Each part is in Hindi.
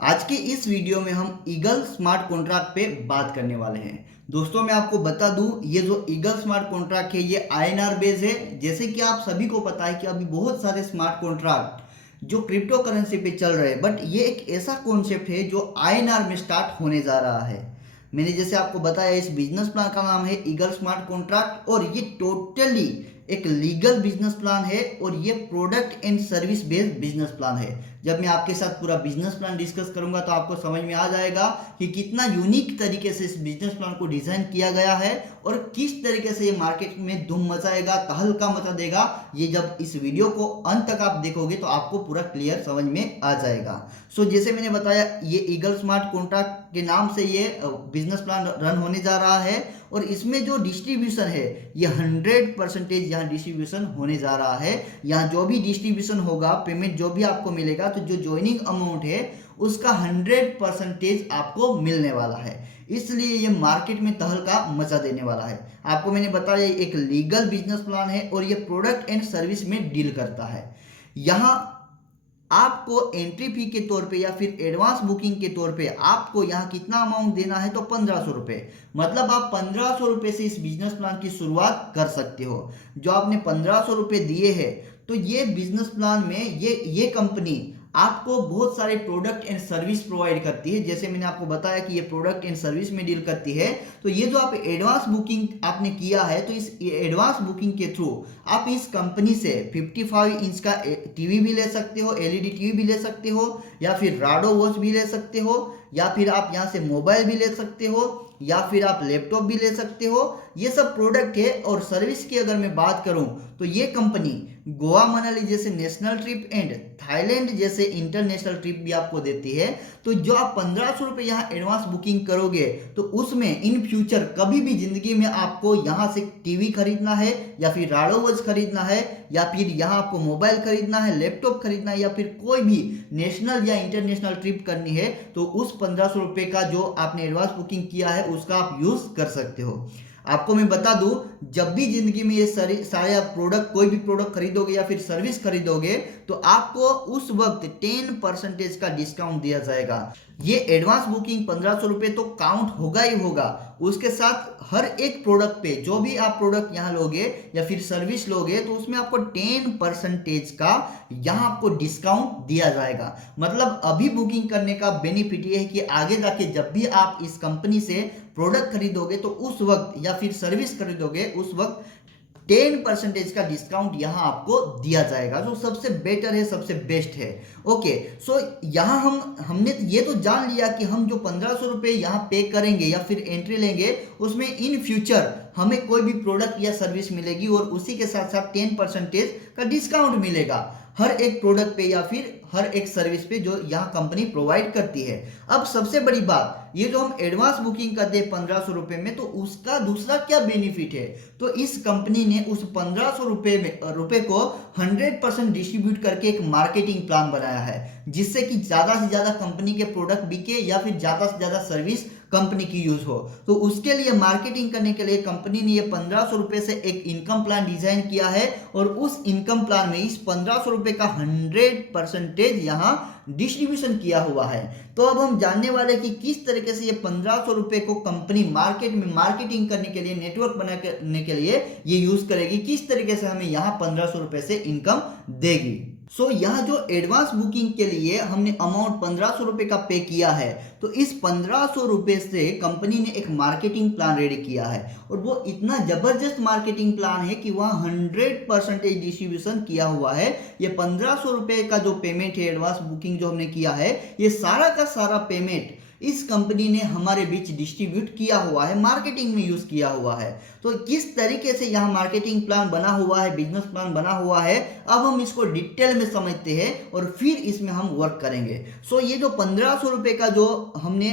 आज के इस वीडियो में हम ईगल स्मार्ट कॉन्ट्रैक्ट पे बात करने वाले हैं। दोस्तों मैं आपको बता दूं, ये जो ईगल स्मार्ट कॉन्ट्रैक्ट है ये आईएनआर बेस है। जैसे कि आप सभी को पता है कि अभी बहुत सारे स्मार्ट कॉन्ट्रैक्ट जो क्रिप्टो करेंसी पे चल रहे हैं, बट ये एक ऐसा कॉन्सेप्ट है जो आईएनआर में स्टार्ट होने जा रहा है। मैंने जैसे आपको बताया, इस बिजनेस प्लान का नाम है ईगल स्मार्ट कॉन्ट्रैक्ट और ये टोटली एक लीगल बिजनेस प्लान है और ये product and service based business plan है। जब मैं आपके साथ पूरा बिजनेस प्लान डिस्कस करूंगा तो आपको समझ में आ जाएगा कि कितना यूनिक तरीके से इस बिजनेस प्लान को डिजाइन किया गया है और किस तरीके से ये मार्केट में धूम मचाएगा, तहलका मचा देगा। ये जब इस वीडियो को अंत तक आप देखोगे तो आपको पूरा क्लियर समझ में आ जाएगा। जैसे मैंने बताया, ये ईगल स्मार्ट कॉन्ट्रैक्ट के नाम से ये बिजनेस प्लान रन होने जा रहा है और इसमें जो डिस्ट्रीब्यूशन है ये 100% यहाँ डिस्ट्रीब्यूशन होने जा रहा है। यहाँ जो भी डिस्ट्रीब्यूशन होगा, पेमेंट जो भी आपको मिलेगा, तो जो ज्वाइनिंग अमाउंट है उसका 100% आपको मिलने वाला है। इसलिए ये मार्केट में तहलका मचा देने वाला है। आपको मैंने बताया एक लीगल बिजनेस प्लान है और ये प्रोडक्ट एंड सर्विस में डील करता है। यहाँ आपको एंट्री फी के तौर पे या फिर एडवांस बुकिंग के तौर पे आपको यहाँ कितना अमाउंट देना है, तो 1500 रुपये। मतलब आप 1500 रुपये से इस बिजनेस प्लान की शुरुआत कर सकते हो। जो आपने 1500 रुपये दिए हैं, तो ये बिजनेस प्लान में ये कंपनी आपको बहुत सारे प्रोडक्ट एंड सर्विस प्रोवाइड करती है। जैसे मैंने आपको बताया कि ये प्रोडक्ट एंड सर्विस में डील करती है। तो ये जो आप एडवांस बुकिंग आपने किया है, तो इस एडवांस बुकिंग के थ्रू आप इस कंपनी से 55 इंच का टीवी भी ले सकते हो, एलईडी टीवी भी ले सकते हो, या फिर राडो वॉच भी ले सकते हो, या फिर आप यहाँ से मोबाइल भी ले सकते हो, या फिर आप लैपटॉप भी ले सकते हो। ये सब प्रोडक्ट है। और सर्विस की अगर मैं बात करूं तो ये कंपनी गोवा मनाली जैसे नेशनल ट्रिप एंड थाईलैंड जैसे इंटरनेशनल ट्रिप भी आपको देती है। तो जो आप 1500 रुपये यहाँ एडवांस बुकिंग करोगे, तो उसमें इन फ्यूचर कभी भी जिंदगी में आपको यहाँ से टीवी खरीदना है, या फिर राडो वॉच खरीदना है, या फिर यहाँ आपको मोबाइल खरीदना है, लैपटॉप खरीदना है, या फिर कोई भी नेशनल या इंटरनेशनल ट्रिप करनी है, तो उस 1500 रुपये का जो आपने एडवांस बुकिंग किया है उसका आप यूज कर सकते हो। आपको मैं बता दूं, जब भी जिंदगी में ये सारे आप प्रोडक्ट, कोई भी प्रोडक्ट खरीदोगे या फिर सर्विस खरीदोगे, तो आपको उस वक्त 10% का डिस्काउंट दिया जाएगा। ये एडवांस बुकिंग 1500 रुपये तो काउंट होगा ही होगा। उसके साथ हर एक प्रोडक्ट पे जो भी आप प्रोडक्ट यहाँ लोगे या फिर सर्विस लोगे, तो उसमें आपको 10% का यहाँ आपको डिस्काउंट दिया जाएगा। मतलब अभी बुकिंग करने का बेनिफिट ये है कि आगे जाके जब भी आप इस कंपनी से प्रोडक्ट खरीदोगे, तो उस वक्त या फिर सर्विस खरीदोगे, उस वक्त 10% का डिस्काउंट यहाँ आपको दिया जाएगा, जो सबसे बेटर है, सबसे बेस्ट है। ओके, यहाँ हमने ये तो जान लिया कि हम जो 1500 रुपये यहाँ पे करेंगे या फिर एंट्री लेंगे, उसमें इन फ्यूचर हमें कोई भी प्रोडक्ट या सर्विस मिलेगी और उसी के साथ साथ 10% का डिस्काउंट मिलेगा हर एक प्रोडक्ट पे या फिर हर एक सर्विस पे जो यहाँ कंपनी प्रोवाइड करती है। अब सबसे बड़ी बात, ये जो हम एडवांस बुकिंग करते हैं 1500 रुपये में, तो उसका दूसरा क्या बेनिफिट है? तो इस कंपनी ने उस 1500 रुपये को 100% डिस्ट्रीब्यूट करके एक मार्केटिंग प्लान बनाया है, जिससे कि ज़्यादा से ज़्यादा कंपनी के प्रोडक्ट बिके या फिर ज़्यादा से ज़्यादा सर्विस कंपनी की यूज हो। तो उसके लिए मार्केटिंग करने के लिए कंपनी ने ये 1500 रुपये से एक इनकम प्लान डिजाइन किया है और उस इनकम प्लान में इस 1500 रुपये का 100% यहाँ डिस्ट्रीब्यूशन किया हुआ है। तो अब हम जानने वाले कि किस तरीके से ये 1500 रुपये को कंपनी मार्केट में मार्केटिंग करने के लिए, नेटवर्क बनाने के लिए ये यूज करेगी, किस तरीके से हमें यहाँ 1500 रुपये से इनकम देगी। यहाँ जो एडवांस बुकिंग के लिए हमने अमाउंट 1500 रुपये का पे किया है, तो इस 1500 रुपये से कंपनी ने एक मार्केटिंग प्लान रेडी किया है और वो इतना जबरदस्त मार्केटिंग प्लान है कि वहाँ 100% डिस्ट्रीब्यूशन किया हुआ है। ये 1500 रुपये का जो पेमेंट है, एडवांस बुकिंग जो हमने किया है, ये सारा का सारा पेमेंट इस कंपनी ने हमारे बीच डिस्ट्रीब्यूट किया हुआ है, मार्केटिंग में यूज किया हुआ है। तो किस तरीके से यहाँ मार्केटिंग प्लान बना हुआ है, बिजनेस प्लान बना हुआ है, अब हम इसको डिटेल में समझते हैं और फिर इसमें हम वर्क करेंगे। ये जो 1500 रुपये का जो हमने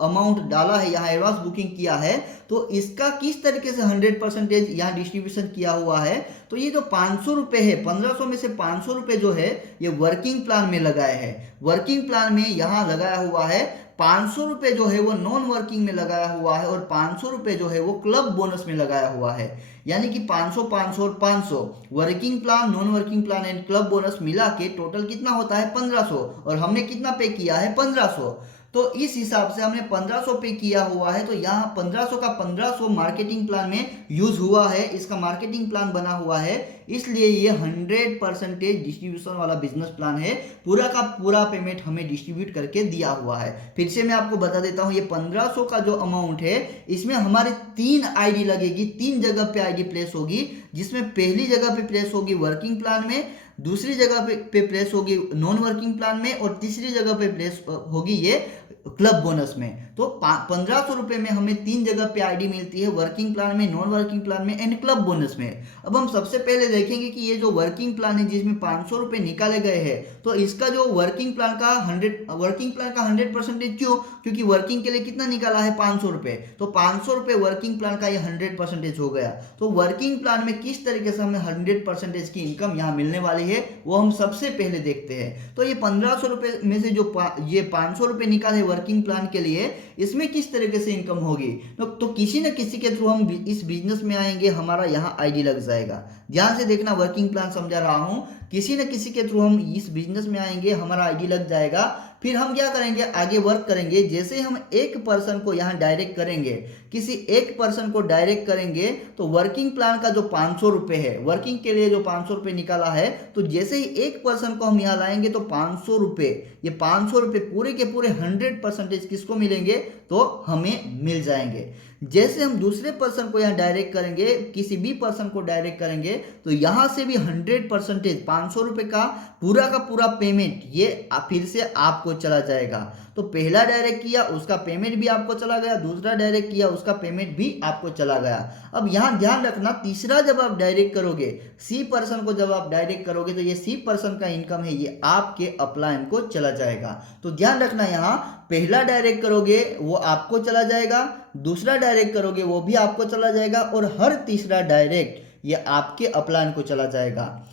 अमाउंट डाला है, यहाँ एडवांस बुकिंग किया है, तो इसका किस तरीके से 100% यहाँ डिस्ट्रीब्यूशन किया हुआ है। तो ये जो 500 रुपये है, 1500 में से 500 रुपये जो है ये वर्किंग प्लान में लगाए हैं। वर्किंग प्लान में यहाँ लगाया हुआ है 500 रुपये जो है वो नॉन वर्किंग में लगाया हुआ है, और 500 रुपये जो है वो क्लब बोनस में लगाया हुआ है। यानी कि 500, 500 और 500 working plan, non working plan and club bonus मिला के टोटल कितना होता है 1500, और हमने कितना पे किया है 1500। तो इस हिसाब से हमने 1500 पे किया हुआ है, तो यहाँ 1500 का 1500 मार्केटिंग प्लान में यूज हुआ है, इसका मार्केटिंग प्लान बना हुआ है, इसलिए ये 100% डिस्ट्रीब्यूशन वाला बिजनेस प्लान है। पूरा का पूरा पेमेंट हमें डिस्ट्रीब्यूट करके दिया हुआ है। फिर से मैं आपको बता देता हूँ, ये 1500 का जो अमाउंट है इसमें हमारे 3 आईडी लगेगी, 3 जगह पे आईडी प्लेस होगी, जिसमें पहली जगह पे प्लेस होगी वर्किंग प्लान में, दूसरी जगह पे प्लेस होगी नॉन वर्किंग प्लान में, और तीसरी जगह पे प्लेस होगी ये क्लब बोनस में। तो 1500 रुपये में हमें 3 जगह पे आईडी मिलती है, वर्किंग प्लान में, नॉन वर्किंग प्लान में एंड क्लब बोनस में। अब हम सबसे पहले देखेंगे कि ये जो वर्किंग प्लान है जिसमें 500 रुपये निकाले गए हैं, तो इसका जो वर्किंग प्लान का 100% क्यों, क्योंकि वर्किंग के लिए कितना निकाला है 500 रुपये, तो 500 रुपये वर्किंग प्लान का ये 100% हो गया। तो वर्किंग प्लान में किस तरीके से हमें 100% की इनकम यहाँ मिलने वाली है वो हम सबसे पहले देखते हैं। तो ये 1500 रुपये में से जो ये 500 रुपये निकाले वर्किंग प्लान के लिए, इसमें किस तरीके से इनकम होगी, तो किसी न किसी के थ्रू हम इस बिजनेस में आएंगे, हमारा यहाँ आईडी लग जाएगा। ध्यान से देखना, वर्किंग प्लान समझा रहा हूँ, किसी न किसी के थ्रू हम इस बिजनेस में आएंगे, हमारा आईडी लग जाएगा। फिर हम क्या करेंगे, आगे वर्क करेंगे। जैसे ही हम एक पर्सन को यहाँ डायरेक्ट करेंगे, किसी एक पर्सन को डायरेक्ट करेंगे, तो वर्किंग प्लान का जो 500 रुपये है, वर्किंग के लिए जो 500 रुपये निकाला है, तो जैसे ही एक पर्सन को हम यहाँ लाएंगे तो 500 रुपये, ये 500 रुपये पूरे के पूरे 100% किसको मिलेंगे, तो हमें मिल जाएंगे। जैसे हम दूसरे पर्सन को यहाँ डायरेक्ट करेंगे, किसी भी पर्सन को डायरेक्ट करेंगे, तो यहाँ से भी 100% 500 रुपये का पूरा पेमेंट ये फिर से आपको चला जाएगा। तो पहला डायरेक्ट किया उसका पेमेंट भी आपको चला गया, दूसरा डायरेक्ट किया उसका पेमेंट भी आपको चला गया। अब यहाँ ध्यान रखना, तीसरा जब आप डायरेक्ट करोगे, सी पर्सन को जब आप डायरेक्ट करोगे, तो ये सी पर्सन का इनकम है ये आपके अपलाइन को चला जाएगा। तो ध्यान रखना, यहाँ पहला डायरेक्ट करोगे वो आपको चला जाएगा, दूसरा डायरेक्ट करोगे वो भी आपको चला जाएगा, और हर तीसरा डायरेक्ट ये आपके अपलाइन को चला जाएगा।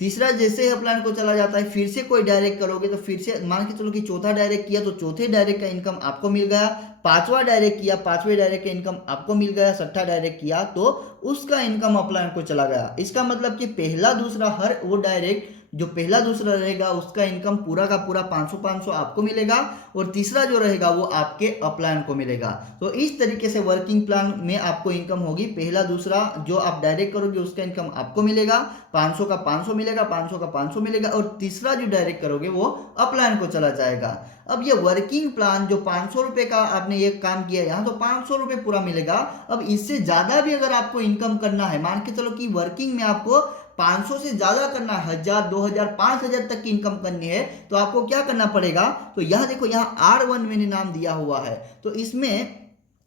तीसरा जैसे ही अपलाइन को चला जाता है, फिर से कोई डायरेक्ट करोगे तो फिर से मान के चलो कि चौथा डायरेक्ट किया तो चौथे डायरेक्ट का इनकम आपको मिल गया, पांचवा डायरेक्ट किया, पांचवें डायरेक्ट का इनकम आपको मिल गया, छठा डायरेक्ट किया तो उसका इनकम अपलाइन को चला गया। इसका मतलब कि पहला दूसरा हर वो डायरेक्ट जो पहला दूसरा रहेगा उसका इनकम पूरा का पूरा 500 आपको मिलेगा, और तीसरा जो रहेगा वो आपके अपलाइन को मिलेगा। तो इस तरीके से वर्किंग प्लान में आपको इनकम होगी। पहला दूसरा जो आप डायरेक्ट करोगे उसका इनकम आपको मिलेगा, 500 का 500 मिलेगा, 500 का 500 मिलेगा, और तीसरा जो डायरेक्ट करोगे वो अपलाइन को चला जाएगा। अब ये वर्किंग प्लान जो 500 रुपये का आपने ये काम किया यहाँ, तो 500 रुपये पूरा मिलेगा। अब इससे ज़्यादा भी अगर आपको इनकम करना है, मान के चलो कि वर्किंग में आपको 500 से ज़्यादा करना है, 1000, 2000, 5000 तक की इनकम करनी है, तो आपको क्या करना पड़ेगा, तो यहाँ देखो, यहाँ R1 मैंने नाम दिया हुआ है, तो इसमें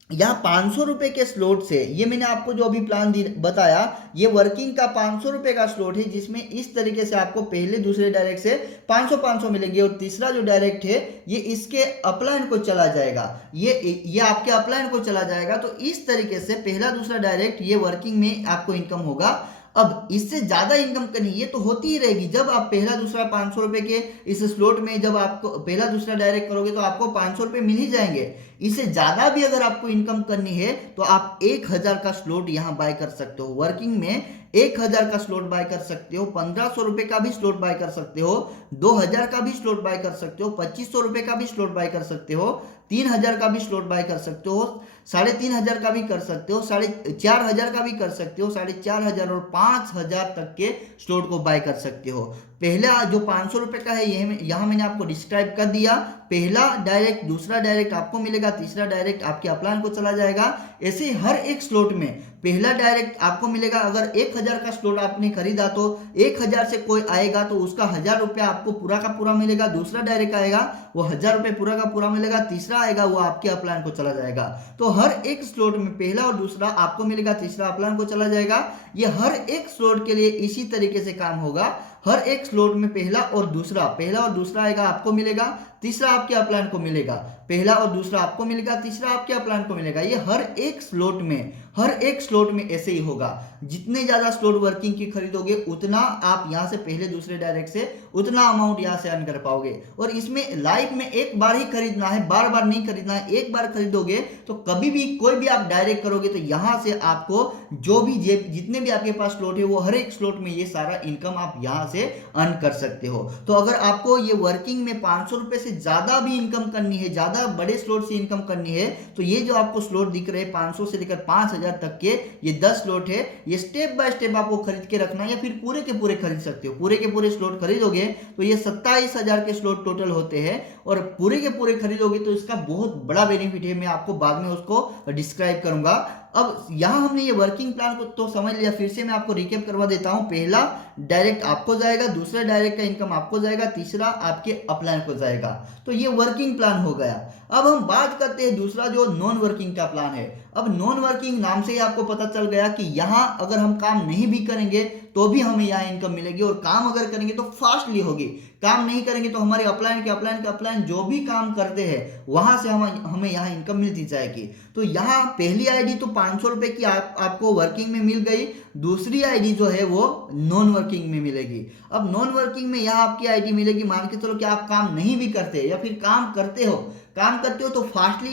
यहाँ 500 रुपये के स्लॉट से, ये मैंने आपको जो अभी प्लान बताया, ये वर्किंग का 500 रुपये का स्लॉट है, जिसमें इस तरीके से आपको पहले दूसरे डायरेक्ट से 500 मिलेंगे, और तीसरा जो डायरेक्ट है ये इसके अपलाइन को चला जाएगा, ये आपके अपलाइन को चला जाएगा। तो इस तरीके से पहला दूसरा डायरेक्ट ये वर्किंग में आपको इनकम होगा। अब इससे ज़्यादा इनकम करनी ये तो होती ही रहेगी। जब आप पहला दूसरा 500 रुपये के इस स्लॉट में जब आपको पहला दूसरा डायरेक्ट करोगे तो आपको 500 रुपये मिल ही जाएंगे। इससे ज़्यादा भी अगर आपको इनकम करनी है तो आप 1000 का स्लॉट यहाँ बाय कर सकते हो। वर्किंग में 1000 का स्लॉट बाय कर सकते हो, 1500 रुपये का भी स्लॉट बाय कर सकते हो, 2000 का भी स्लॉट बाय कर सकते हो, 2500 रुपये का भी स्लॉट बाय कर सकते हो, 3000 का भी स्लॉट बाय कर सकते हो, 3500 का भी कर सकते हो, 4500 का भी कर सकते हो, 4500 और 5000 तक के स्लॉट को बाय कर सकते हो। पहला जो 500 रुपये का है ये यहाँ मैंने आपको डिस्क्राइब कर दिया। पहला डायरेक्ट, दूसरा डायरेक्ट आपको मिलेगा, तीसरा डायरेक्ट आपके अपलाइन को चला जाएगा। ऐसे हर एक स्लॉट में पहला डायरेक्ट आपको मिलेगा। अगर 1000 का स्लॉट आपने खरीदा तो 1000 से कोई आएगा तो उसका 1000 रुपया आपको पूरा का पूरा मिलेगा। दूसरा डायरेक्ट आएगा वो 1000 रुपये पूरा का पूरा मिलेगा। तीसरा आएगा वो आपके अपलाइन को चला जाएगा। तो हर एक स्लॉट में पहला और दूसरा आपको मिलेगा, तीसरा अपलाइन को चला जाएगा। ये हर एक स्लॉट के लिए इसी तरीके से काम होगा। हर एक स्लॉट में पहला और दूसरा आएगा आपको मिलेगा, तीसरा आपके अपलाइन को मिलेगा, पहला और दूसरा आपको मिलेगा, तीसरा आपके अपलाइन को मिलेगा। ये हर एक स्लॉट में ऐसे ही होगा। जितने ज्यादा स्लॉट वर्किंग की खरीदोगे उतना आप यहां से पहले दूसरे डायरेक्ट से उतना अमाउंट यहां से अर्न कर पाओगे। और इसमें लाइफ में एक बार ही खरीदना है, बार बार नहीं खरीदना है। एक बार खरीदोगे तो कभी भी कोई भी आप डायरेक्ट करोगे तो यहां से आपको जो भी जितने भी आपके पास स्लॉट है वो हर एक स्लॉट में ये सारा इनकम आप यहां से अर्न कर सकते हो। तो अगर आपको ये वर्किंग में 500 रुपए से ज्यादा भी इनकम करनी है, ज्यादा बड़े स्लॉट से इनकम करनी है, तो ये जो आपको स्लॉट दिख रहे हैं 500 से लेकर 5000 तक के ये 10 स्लॉट है, ये स्टेप बाय स्टेप आपको खरीद के रखना है या फिर पूरे के पूरे खरीद सकते हो। पूरे के पूरे स्लॉट खरीदोगे तो ये 27000 के स्लॉट टोटल होते हैं और पूरे के पूरे खरीदोगे तो इसका बहुत बड़ा बेनिफिट है। मैं आपको बाद में उसको डिस्क्राइब करूंगा। अब यहां हमने ये वर्किंग प्लान को तो समझ लिया, फिर से मैं आपको रिकैप करवा देता हूं। पहला डायरेक्ट आपको जाएगा, दूसरा डायरेक्ट का इनकम आपको जाएगा, तीसरा आपके अपलाइन को जाएगा। तो ये वर्किंग प्लान हो गया। अब हम बात करते हैं दूसरा जो नॉन वर्किंग का प्लान है। अब नॉन वर्किंग नाम से ही आपको पता चल गया कि यहां अगर हम काम नहीं भी करेंगे तो भी हमें यहाँ इनकम मिलेगी, और काम अगर करेंगे तो फास्टली होगी। काम नहीं करेंगे तो हमारे अपलाइन जो भी काम करते हैं वहां से हमें यहाँ इनकम मिलती जाएगी। तो यहाँ पहली आईडी तो 500 रुपए की आपको वर्किंग में मिल गई, दूसरी आईडी जो है वो नॉन वर्किंग में मिलेगी। अब नॉन वर्किंग में यहाँ आपकी आईडी मिलेगी, मान के चलो कि आप काम नहीं भी करते या फिर काम करते हो तो फास्टली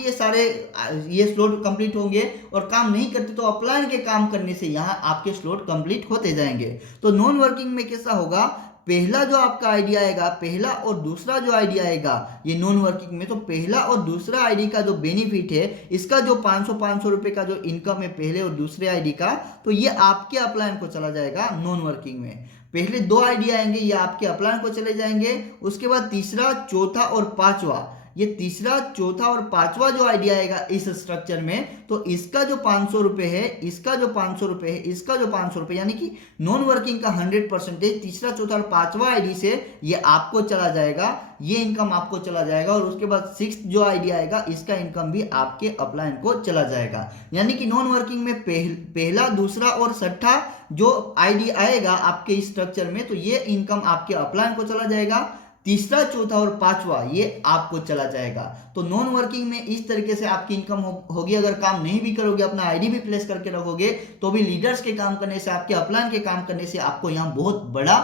ये स्लॉट कंप्लीट होंगे, और काम नहीं करते तो अपलाइन के काम करने से यहाँ आपके स्लॉट कंप्लीट होते जाएंगे। तो नॉन वर्किंग में कैसा होगा, पहला जो आपका आईडी आएगा, पहला और दूसरा जो आईडी आएगा ये नॉन वर्किंग में, तो पहला और दूसरा आईडी का जो बेनिफिट है, इसका जो 500 रुपए का जो इनकम है पहले और दूसरे आईडी का, तो ये आपके अपलाइन को चला जाएगा नॉन वर्किंग में। पहले 2 आईडी आएंगे ये आपके अपलाइन को चले जाएंगे, उसके बाद तीसरा, चौथा और पांचवा, ये तीसरा, चौथा और पांचवा जो आइडिया आएगा इस स्ट्रक्चर में, तो इसका जो 500 रुपए है, इसका जो 500 रुपए है, इसका जो 500 रुपए, यानी कि नॉन वर्किंग का 100% तीसरा, चौथा और पांचवा आईडी से ये आपको चला जाएगा, ये इनकम आपको चला जाएगा। और उसके बाद 6th जो आईडी आएगा इसका इनकम भी आपके अपलाइन को चला जाएगा। यानी कि नॉन वर्किंग में पहला, दूसरा और छठा जो आईडी आएगा आपके इस स्ट्रक्चर में, तो ये इनकम आपके अपलाइन को चला जाएगा, तीसरा, चौथा और पांचवा ये आपको चला जाएगा। तो नॉन वर्किंग में इस तरीके से आपकी इनकम होगी। अगर काम नहीं भी करोगे, अपना आईडी भी प्लेस करके रखोगे, तो भी लीडर्स के काम करने से, आपके अपलाइन के काम करने से आपको यहाँ बहुत बड़ा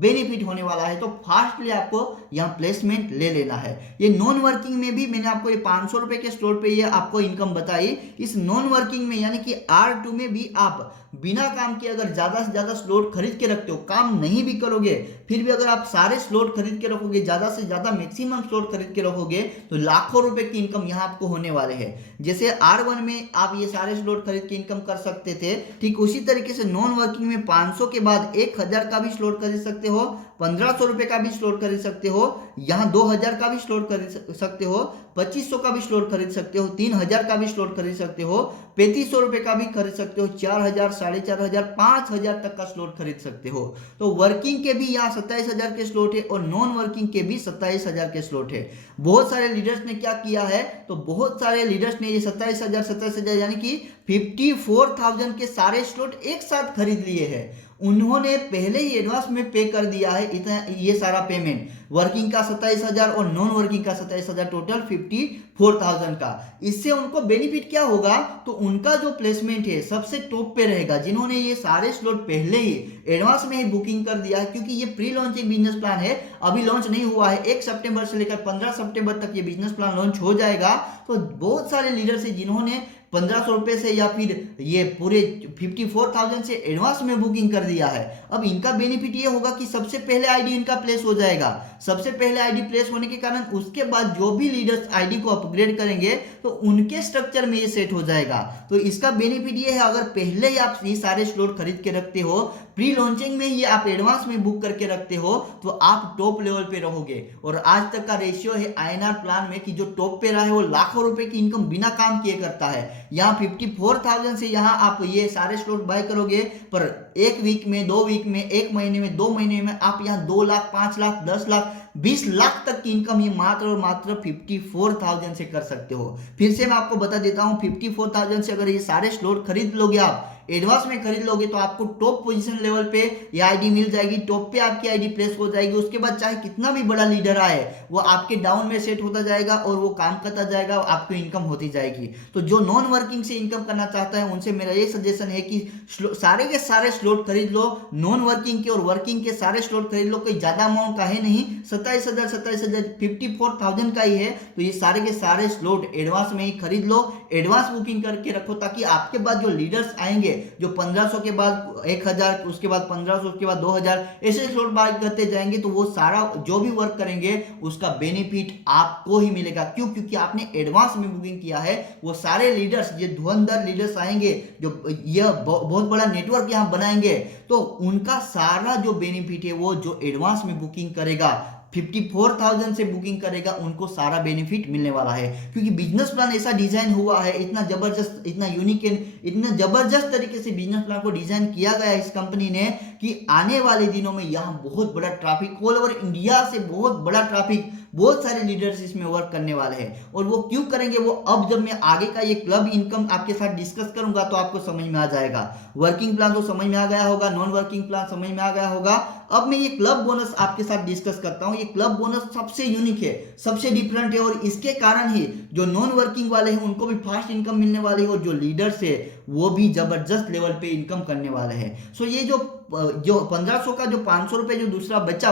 बेनिफिट होने वाला है। तो फास्टली आपको यहाँ प्लेसमेंट ले लेना है। ये नॉन वर्किंग में भी मैंने आपको ये 500 रुपए के स्लॉट पे ये आपको इनकम बताई। इस नॉन वर्किंग में यानी कि R2 में भी आप बिना काम के अगर ज्यादा से ज्यादा स्लॉट खरीद के रखते हो, काम नहीं भी करोगे, फिर भी अगर आप सारे स्लॉट खरीद के रखोगे, ज्यादा से ज्यादा मैक्सिमम स्लॉट खरीद के रखोगे, तो लाखों रुपए की इनकम यहाँ आपको होने वाले हैं। जैसे R1 में आप ये सारे स्लॉट खरीद के इनकम कर सकते थे, ठीक उसी तरीके से नॉन वर्किंग में 500 के बाद 1000 का भी स्लॉट खरीद सकते हो, 1500 रुपए का भी स्लॉट खरीद सकते हो, यहाँ 2000 का भी स्लॉट खरीद सकते हो, 2500 का भी स्लॉट खरीद सकते हो, 3000 का भी स्लॉट खरीद सकते हो, 3500 रुपए का भी खरीद सकते हो, 4000, 4500, 5000 तक का स्लॉट खरीद सकते हो। तो वर्किंग के भी यहाँ 27000 के स्लॉट है और नॉन वर्किंग के भी 27000 के स्लॉट है। बहुत सारे लीडर्स ने क्या किया है, तो बहुत सारे लीडर्स ने ये 27000 यानी कि 54000 के सारे स्लॉट एक साथ खरीद लिए हैं। उन्होंने पहले ही एडवांस में पे कर दिया है इतना, ये सारा पेमेंट, वर्किंग का 27000 और नॉन वर्किंग का 27000, टोटल 54000 का। इससे उनको बेनिफिट क्या होगा, तो उनका जो प्लेसमेंट है सबसे टॉप पे रहेगा, जिन्होंने ये सारे स्लॉट पहले ही एडवांस में ही बुकिंग कर दिया है। क्योंकि ये प्री लॉन्चिंग बिजनेस प्लान है, अभी लॉन्च नहीं हुआ है। 1 सितंबर से लेकर 15 सितंबर तक ये बिजनेस प्लान लॉन्च हो जाएगा। तो बहुत सारे लीडर्स है जिन्होंने 1500 रुपए से या फिर ये पूरे 54000 से एडवांस में बुकिंग कर दिया है। अब इनका बेनिफिट ये होगा कि सबसे पहले आईडी इनका प्लेस हो जाएगा। सबसे पहले आईडी प्लेस होने के कारण उसके बाद जो भी लीडर्स आईडी को अपग्रेड करेंगे तो उनके स्ट्रक्चर में ये सेट हो जाएगा। तो इसका बेनिफिट ये है, अगर पहले ही आप ये सारे स्लॉट खरीद के रखते हो, प्री लॉन्चिंग में ये आप एडवांस में बुक करके रखते हो, तो आप टॉप लेवल पे रहोगे। और आज तक का रेशियो है INR प्लान में कि जो टॉप पे रहा है वो लाखों रुपए की इनकम बिना काम किए करता है। यहाँ 54000 से यहाँ आप ये सारे स्लॉट बाय करोगे, पर 1 वीक में, 2 वीक में, 1 महीने में, 2 महीने में आप यहाँ 2 लाख, 5 लाख, 10 लाख, 20 लाख तक की इनकम ये मात्र और मात्र 54000 से कर सकते हो। फिर से मैं आपको बता देता हूँ, 54000 से अगर ये सारे स्लॉट खरीद लोगे आप एडवांस में खरीद लोगे तो आपको टॉप पोजीशन लेवल पे ये आईडी मिल जाएगी, टॉप पे आपकी आईडी प्लेस हो जाएगी। उसके बाद चाहे कितना भी बड़ा लीडर आए वो आपके डाउन में सेट होता जाएगा और वो काम करता जाएगा, आपको इनकम होती जाएगी। तो जो नॉन वर्किंग से इनकम करना चाहता है उनसे मेरा ये सजेशन है कि सारे के सारे स्लॉट खरीद लो, नॉन वर्किंग के और वर्किंग के सारे स्लॉट खरीद लो। कोई ज्यादा अमाउंट का है नहीं, 27,000 54,000 का ही है। तो ये सारे के सारे स्लॉट एडवांस में ही खरीद लो, एडवांस बुकिंग करके रखो, ताकि आपके बाद जो लीडर्स आएंगे जो 1500 के बाद 1000, उसके बाद 1500, उसके बाद 2000 ऐसे स्लॉट बाय करते जाएंगे, तो वो सारा जो भी वर्क करेंगे उसका बेनिफिट आपको ही मिलेगा। क्यों? क्योंकि आपने एडवांस में बुकिंग किया है। वो सारे लीडर्स, ये धुरंधर लीडर्स आएंगे जो यह बहुत बड़ा नेटवर्क यहाँ बनाएंगे, तो उनका सारा जो बेनिफिट है वो जो एडवांस में बुकिंग करेगा 54,000 से बुकिंग करेगा, उनको सारा बेनिफिट मिलने वाला है। क्योंकि बिजनेस प्लान ऐसा डिजाइन हुआ है, इतना जबरदस्त, इतना यूनिक, इतना जबरदस्त तरीके से बिजनेस प्लान को डिजाइन किया गया है इस कंपनी ने कि आने वाले दिनों में यहाँ बहुत बड़ा ट्रैफिक, ऑल ओवर इंडिया से बहुत बड़ा ट्रैफिक, बहुत सारे लीडर्स इसमें वर्क करने वाले हैं। और वो क्यों करेंगे वो अब जब मैं आगे का ये क्लब इनकम आपके साथ डिस्कस करूंगा तो आपको समझ में आ जाएगा। वर्किंग प्लान तो समझ में आ गया होगा, नॉन वर्किंग प्लान समझ में आ गया होगा। अब मैं ये क्लब बोनस आपके साथ डिस्कस करता हूं। ये क्लब बोनस सबसे यूनिक है, सबसे डिफरेंट है, और इसके कारण ही जो नॉन वर्किंग वाले हैं उनको भी फास्ट इनकम मिलने वाली है और जो लीडर्स है वो भी जबरदस्त लेवल पे इनकम करने वाले हैं। सो ये जो 1500 का जो 500 रुपए जो दूसरा बच्चा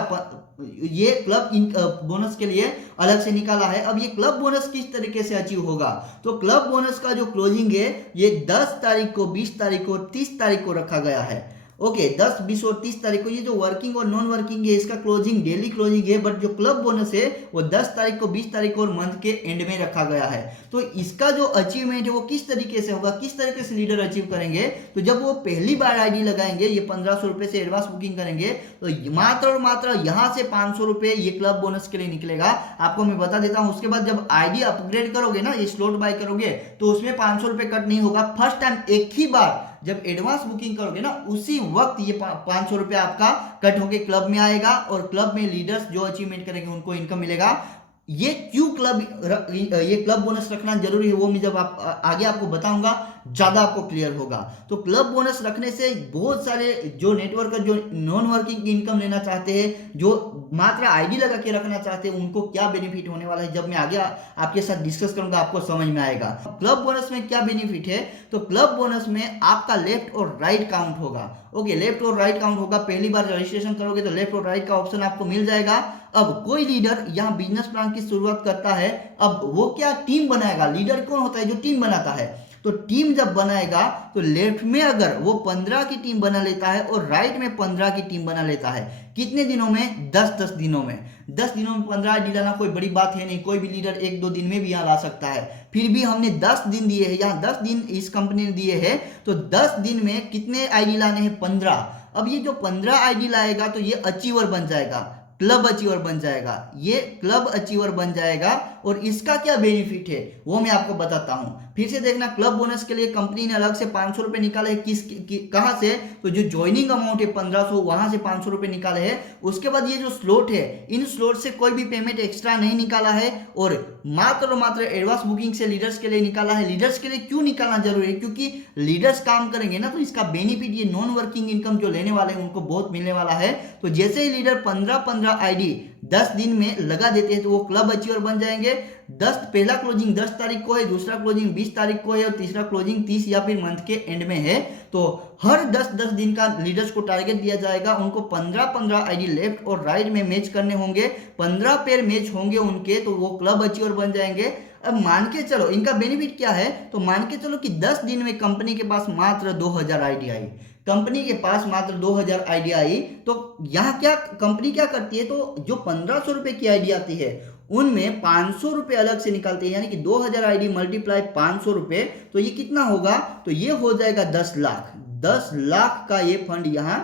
ये क्लब बोनस के लिए अलग से निकाला है। अब ये क्लब बोनस किस तरीके से अचीव होगा? तो क्लब बोनस का जो क्लोजिंग है ये 10 तारीख को, 20 तारीख को, 30 तारीख को रखा गया है। ओके, 10, 20 और 30 तारीख को ये जो वर्किंग और नॉन वर्किंग है इसका क्लोजिंग डेली क्लोजिंग है, बट जो क्लब बोनस है वो 10 तारीख को, 20 तारीख को और मंथ के एंड में रखा गया है। तो इसका जो अचीवमेंट है वो किस तरीके से होगा, किस तरीके से लीडर अचीव करेंगे? तो जब वो पहली बार आईडी लगाएंगे, ये 1500 रुपए से एडवांस बुकिंग करेंगे, तो मात्र और मात्र यहाँ से 500 रुपए ये क्लब बोनस के लिए निकलेगा। आपको मैं बता देता हूँ। उसके बाद जब आईडी अपग्रेड करोगे ना, ये स्लॉट बाय करोगे, तो उसमें 500 रुपए कट नहीं होगा। फर्स्ट टाइम एक ही बार जब एडवांस बुकिंग करोगे ना, उसी वक्त ये 500 रुपए आपका कट होके क्लब में आएगा और क्लब में लीडर्स जो अचीवमेंट करेंगे उनको इनकम मिलेगा। ये क्यों ये क्लब बोनस रखना जरूरी है वो मैं जब आगे आपको बताऊंगा, ज्यादा आपको क्लियर होगा। तो क्लब बोनस रखने से बहुत सारे जो नेटवर्कर जो नॉन वर्किंग इनकम लेना चाहते हैं, जो मात्र आईडी लगा के रखना चाहते हैं, उनको क्या बेनिफिट होने वाला है जब मैं आगे आपके साथ डिस्कस करूंगा आपको समझ में आएगा। क्लब बोनस में क्या बेनिफिट है? तो क्लब बोनस में आपका लेफ्ट और राइट काउंट होगा। ओके, लेफ्ट और राइट काउंट होगा। पहली बार रजिस्ट्रेशन करोगे तो लेफ्ट और राइट का ऑप्शन आपको मिल जाएगा। अब कोई लीडर यहाँ बिजनेस प्लान की शुरुआत करता है, अब वो क्या टीम बनाएगा? लीडर कौन होता है? जो टीम बनाता है। तो टीम जब बनाएगा तो लेफ्ट में अगर वो 15 की टीम बना लेता है और राइट में 15 की टीम बना लेता है, कितने दिनों में? 10 दिनों में। 10 दिनों में 15 आईडी लाना कोई बड़ी बात है नहीं, कोई भी लीडर 1-2 दिन में भी यहाँ ला सकता है। फिर भी हमने 10 दिन दिए हैं, यहाँ 10 दिन इस कंपनी ने दिए हैं, तो 10 दिन में कितने आईडी लाने हैं? 15। अब ये जो 15 आईडी लाएगा तो ये अचीवर बन जाएगा, क्लब अचीवर बन जाएगा, ये क्लब अचीवर बन जाएगा। और इसका क्या बेनिफिट है वो मैं आपको बताता हूं। फिर से देखना, क्लब बोनस के लिए कंपनी ने अलग से 500 रुपए निकाले हैं। कहां से? तो जो ज्वाइनिंग अमाउंट है 1500, वहां से 500 रुपए निकाले हैं। उसके बाद ये जो स्लॉट है, इन स्लॉट से कोई भी पेमेंट एक्स्ट्रा नहीं निकाला है और मात्र एडवांस बुकिंग से लीडर्स के लिए निकाला है। लीडर्स के लिए क्यों निकालना जरूरी है? क्योंकि लीडर्स काम करेंगे ना, तो इसका बेनिफिट ये नॉन वर्किंग इनकम जो लेने वाले हैं उनको बहुत मिलने वाला है। तो जैसे ही लीडर 15 आईडी 10 दिन में लगा देते हैं तो वो क्लब अचीवर बन जाएंगे। पहला क्लोजिंग 10 तारीख को है, दूसरा क्लोजिंग 20 तारीख को है और तीसरा क्लोजिंग 30 या फिर मंथ के एंड में है। तो हर 10-10 दिन का लीडर्स को टारगेट दिया जाएगा। उनको 15 आईडी लेफ्ट और राइट में मैच करने होंगे, 15 पेयर मैच होंगे उनके, तो वो क्लब अचीवर बन जाएंगे। अब मान के चलो इनका बेनिफिट क्या है, तो मान के चलो कि 10 दिन में कंपनी के पास मात्र 2000 आईडी आई, कंपनी के पास मात्र 2000 आईडी आई। तो यहाँ क्या कंपनी क्या करती है, तो जो 1500 रुपए की आईडी आती है उनमें 500 रुपए अलग से निकालते हैं, यानी कि 2000 आईडी मल्टीप्लाई 500 रुपए, तो ये कितना होगा? तो ये हो जाएगा 10 लाख। 10 लाख का ये फंड यहाँ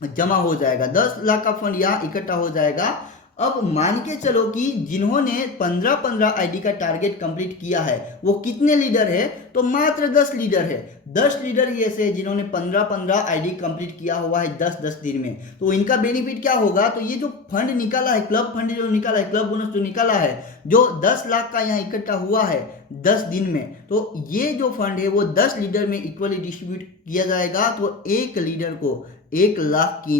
जमा हो जाएगा, 10 लाख का फंड यहाँ इकट्ठा हो जाएगा। अब मान के चलो कि जिन्होंने 15 आईडी का टारगेट कंप्लीट किया है वो कितने लीडर है? तो मात्र 10 लीडर है। 10 लीडर ही ऐसे जिन्होंने 15 आईडी कंप्लीट किया हुआ है 10 दिन में। तो इनका बेनिफिट क्या होगा? तो ये जो फंड निकाला है, क्लब फंड जो निकाला है, क्लब बोनस जो निकाला है, जो 10 लाख का यहाँ इकट्ठा हुआ है 10 दिन में, तो ये जो फंड है वो 10 लीडर में इक्वली डिस्ट्रीब्यूट किया जाएगा। तो एक लीडर को 1 लाख की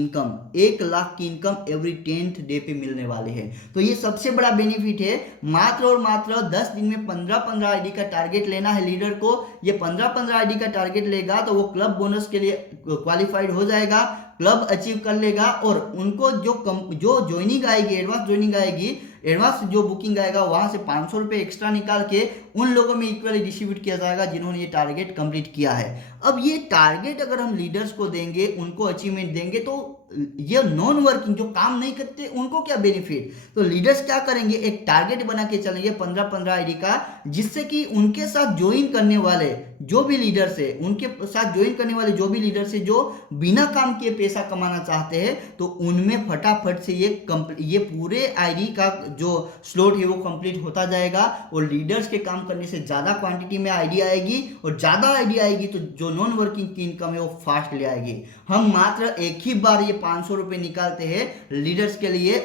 इनकम एवरी 10th डे पे मिलने वाले हैं। तो ये सबसे बड़ा बेनिफिट है। मात्र और मात्र 10 दिन में 15-15 आईडी का टारगेट लेना है लीडर को। ये 15-15 आईडी का टारगेट लेगा तो वो क्लब बोनस के लिए क्वालिफाइड हो जाएगा, क्लब अचीव कर लेगा, और उनको जो ज्वाइनिंग आएगी, एडवांस ज्वाइनिंग आएगी, एडवांस जो बुकिंग आएगा वहां से 500 रुपये एक्स्ट्रा निकाल के उन लोगों में इक्वली डिस्ट्रीब्यूट किया जाएगा जिन्होंने ये टारगेट कंप्लीट किया है। अब ये टारगेट अगर हम लीडर्स को देंगे, उनको अचीवमेंट देंगे, तो ये नॉन वर्किंग जो काम नहीं करते उनको क्या बेनिफिट? तो लीडर्स क्या करेंगे, एक टारगेट बना के चलेंगे 15-15 आईडी का, जिससे कि उनके साथ ज्वाइन करने वाले जो भी लीडर्स है, उनके साथ ज्वाइन करने वाले जो भी लीडर्स है जो बिना काम किए पैसा कमाना चाहते हैं, तो उनमें फटाफट से ये पूरे आईडी का जो स्लॉट है वो कंप्लीट होता जाएगा, और लीडर्स के काम करने से ज़्यादा क्वांटिटी में आईडी आएगी, और ज़्यादा आईडी आएगी तो जो नॉन वर्किंग की इनकम है वो फास्ट ले आएगी। हम मात्र एक ही बार ये 500 रुपये निकालते हैं लीडर्स के लिए,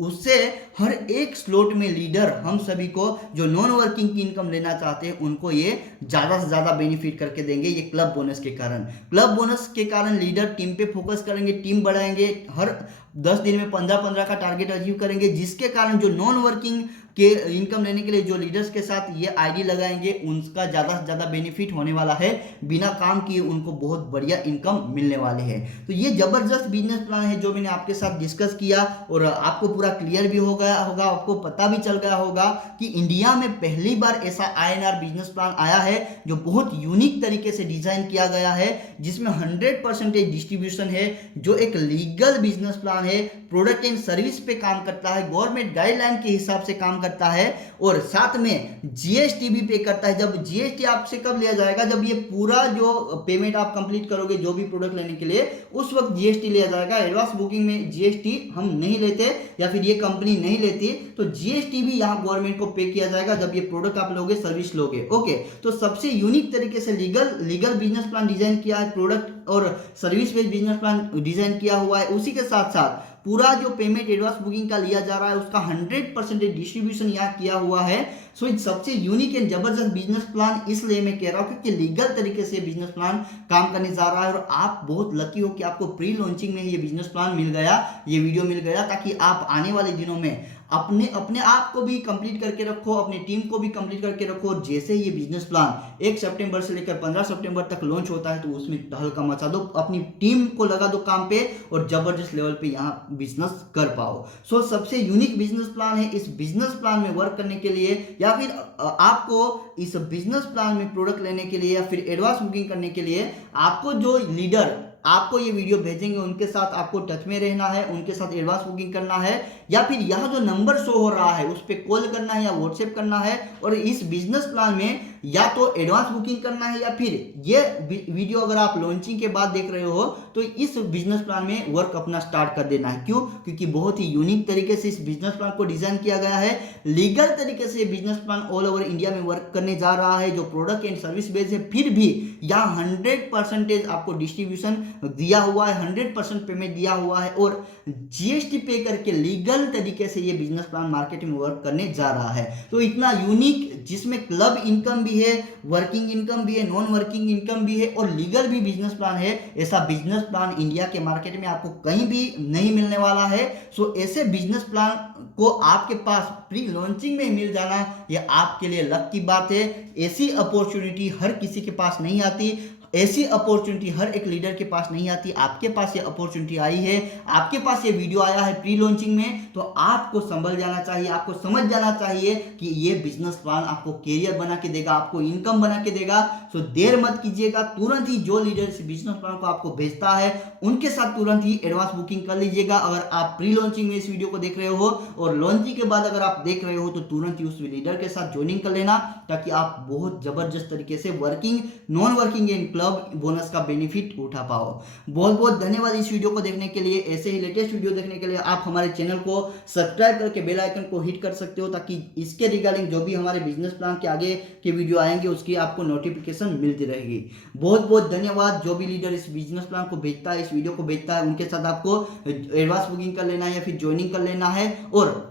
उससे हर एक स्लॉट में लीडर, हम सभी को जो नॉन वर्किंग की इनकम लेना चाहते हैं उनको ये ज़्यादा से ज़्यादा बेनिफिट करके देंगे। ये क्लब बोनस के कारण, क्लब बोनस के कारण लीडर टीम पे फोकस करेंगे, टीम बढ़ाएंगे, हर 10 दिन में 15-15 का टारगेट अचीव करेंगे, जिसके कारण जो नॉन वर्किंग के इनकम लेने के लिए जो लीडर्स के साथ ये आईडी लगाएंगे उनका ज़्यादा से ज़्यादा बेनिफिट होने वाला है। बिना काम किए उनको बहुत बढ़िया इनकम मिलने वाले है। तो ये ज़बरदस्त बिजनेस प्लान है जो मैंने आपके साथ डिस्कस किया, और आपको पूरा क्लियर भी हो गया होगा, आपको पता भी चल गया होगा कि इंडिया में पहली बार ऐसा INR बिजनेस प्लान आया है जो बहुत यूनिक तरीके से डिजाइन किया गया है, जिसमें 100% डिस्ट्रीब्यूशन है, जो एक लीगल बिजनेस प्लान है, प्रोडक्ट एंड सर्विस पे काम करता है, गवर्नमेंट गाइडलाइन के हिसाब से काम करता है, और साथ में जीएसटी भी पे करता है। जब जीएसटी आपसे कब लिया जाएगा, जब ये पूरा जो पेमेंट आप कंप्लीट करोगे जो भी प्रोडक्ट लेने के लिए, उस वक्त जीएसटी लिया जाएगा। एडवांस बुकिंग में जीएसटी हम नहीं लेते या फिर ये कंपनी नहीं लेती, तो जीएसटी भी यहाँ गवर्नमेंट को पे किया जाएगा जब ये प्रोडक्ट आप लोगे, सर्विस लोगे। ओके, तो सबसे यूनिक तरीके से लीगल बिजनेस प्लान डिजाइन किया है, प्रोडक्ट और service based business plan design किया हुआ है। उसी के साथ साथ पूरा जो पेमेंट एडवांस बुकिंग का लिया जा रहा है उसका 100% डिस्ट्रीब्यूशन यहाँ किया हुआ है। सो सबसे यूनिक एंड जबरदस्त बिजनेस प्लान इसलिए मैं कह रहा हूँ क्योंकि लीगल तरीके से बिजनेस प्लान काम करने जा रहा है, और आप बहुत लकी हो कि आपको प्री लॉन्चिंग में ये बिजनेस प्लान मिल गया, ये वीडियो मिल गया, ताकि आप आने वाले दिनों में अपने आप को भी कंप्लीट करके रखो, अपनी टीम को भी कंप्लीट करके रखो, और जैसे ये बिजनेस प्लान 1 सितंबर से लेकर 15 सितंबर तक लॉन्च होता है तो उसमें तहलका मचा दो, अपनी टीम को लगा दो काम पे, और जबरदस्त लेवल पे यहाँ बिजनेस कर पाओ। सो सबसे यूनिक बिजनेस प्लान है। इस बिजनेस प्लान में वर्क करने के लिए या फिर आपको इस बिजनेस प्लान में प्रोडक्ट लेने के लिए या फिर एडवांस बुकिंग करने के लिए आपको जो लीडर आपको ये वीडियो भेजेंगे उनके साथ आपको टच में रहना है, उनके साथ एडवांस बुकिंग करना है, या फिर यह जो नंबर शो हो रहा है उस पर कॉल करना है या व्हाट्सएप करना है, और इस बिजनेस प्लान में या तो एडवांस बुकिंग करना है या फिर ये वीडियो अगर आप लॉन्चिंग के बाद देख रहे हो तो इस बिजनेस प्लान में वर्क अपना स्टार्ट कर देना है। क्यों? क्योंकि बहुत ही यूनिक तरीके से इस बिजनेस प्लान को डिजाइन किया गया है। लीगल तरीके से business plan all over India में वर्क करने जा रहा है, जो प्रोडक्ट एंड सर्विस बेस्ड है, फिर भी यहाँ 100% आपको डिस्ट्रीब्यूशन दिया हुआ है, 100% पेमेंट दिया हुआ है, और जीएसटी पे करके लीगल तरीके से ये बिजनेस प्लान मार्केट में वर्क करने जा रहा है। तो इतना यूनिक, जिसमें क्लब इनकम भी है, वर्किंग इनकम भी है, नॉन वर्किंग इनकम भी है, और लीगल भी बिजनेस प्लान है, ऐसा बिजनेस प्लान इंडिया के मार्केट में आपको कहीं भी नहीं मिलने वाला है। सो ऐसे बिजनेस प्लान को आपके पास प्री लॉन्चिंग में मिल जाना, ये आपके लिए लक की बात है। ऐसी अपॉर्चुनिटी हर किसी के पास नहीं आती, ऐसी अपॉर्चुनिटी हर एक लीडर के पास नहीं आती। आपके पास ये अपॉर्चुनिटी आई है, आपके पास ये वीडियो आया है प्री लॉन्चिंग में, तो आपको संभल जाना चाहिए, आपको समझ जाना चाहिए कि ये बिजनेस प्लान आपको कैरियर बना के देगा, आपको इनकम बना के देगा। सो देर मत कीजिएगा, तुरंत ही जो लीडर इस बिजनेस प्लान को आपको भेजता है उनके साथ तुरंत ही एडवांस बुकिंग कर लीजिएगा। अगर आप प्री लॉन्चिंग में इस वीडियो को देख रहे हो और लॉन्चिंग के बाद अगर आप देख रहे हो तो तुरंत ही उस लीडर के साथ ज्वाइनिंग कर लेना, ताकि आप बहुत जबरदस्त तरीके से working, non working and club bonus का बेनिफिट उठा पाओ। बहुत बहुत धन्यवाद इस वीडियो को देखने के लिए। ऐसे ही लेटेस्ट वीडियो देखने के लिए आप हमारे चैनल को सब्सक्राइब करके बेल आइकन को हिट कर सकते हो, ताकि इसके रिगार्डिंग जो भी हमारे बिजनेस प्लान के आगे के वीडियो आएंगे उसकी आपको नोटिफिकेशन मिलती रहेगी। बहुत बहुत धन्यवाद। जो भी लीडर इस बिजनेस प्लान को भेजता है, इस वीडियो को भेजता है, उनके साथ आपको एडवांस बुकिंग कर लेना है या फिर ज्वाइनिंग कर लेना है, और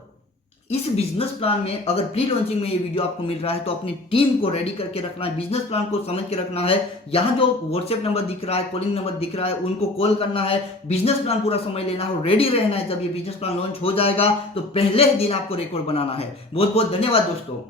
इस बिजनेस प्लान में अगर प्री लॉन्चिंग में ये वीडियो आपको मिल रहा है तो अपनी टीम को रेडी करके रखना है, बिजनेस प्लान को समझ के रखना है। यहाँ जो व्हाट्सएप नंबर दिख रहा है, कॉलिंग नंबर दिख रहा है, उनको कॉल करना है, बिजनेस प्लान पूरा समझ लेना है और रेडी रहना है। जब ये बिजनेस प्लान लॉन्च हो जाएगा तो पहले ही दिन आपको रिकॉर्ड बनाना है। बहुत बहुत धन्यवाद दोस्तों।